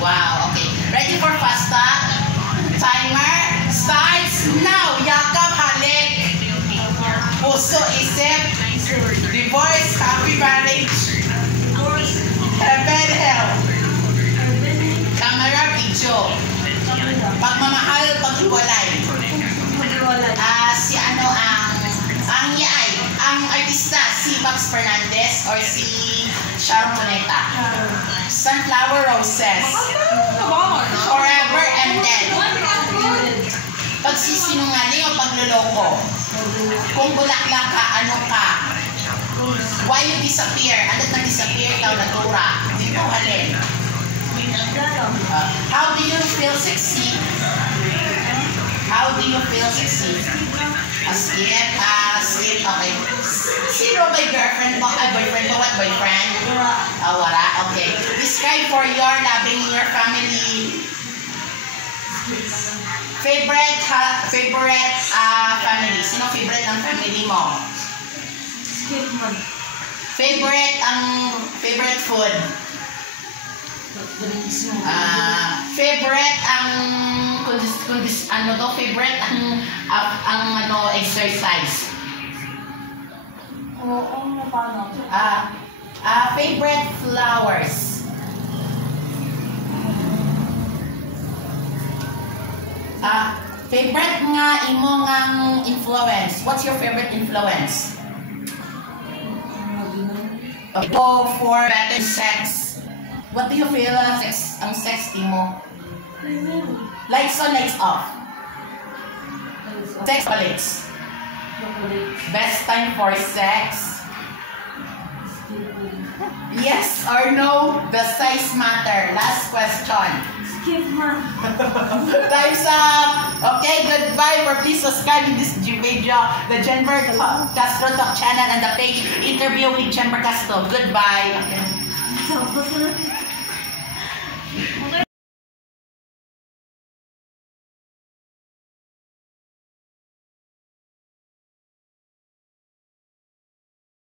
Wow, okay. Ready for pasta? Timer starts now. Yakap, halik. Puso, isip. Divorce, happy marriage. Heaven, hell. Camera, video. Pagmamahal, paghiwalay. Si ano ang artista, si Max Fernandez or si Sharon Cuneta. Sunflower roses. Forever and then. Pagsisinungaling o pagluloko. Kung bulaklak ka, ano ka? Why you disappear? Ano nag-disappear ikaw natura? Hindi mo halin. How do you feel sexy? How do you feel sexy? Sleep, okay. Sino may girlfriend mo? Boyfriend mo? What boyfriend? Wala? Okay. Describe for your loving your family. Favorite family. Sino favorite ng family mo? Favorite food. Favorite favorite exercise. Favorite flowers. Favorite nga imo ngang influence. What's your favorite influence? Go for better sex. What do you feel ang sex mo? Lights on, lights off. Sex or lights? Best time for sex? Yes or no? The size matter. Last question. Time's up. Okay, goodbye. Please subscribe to this video, the Jennifer Castro Talk channel and the page Interview with Jennifer Castro. Goodbye. Okay.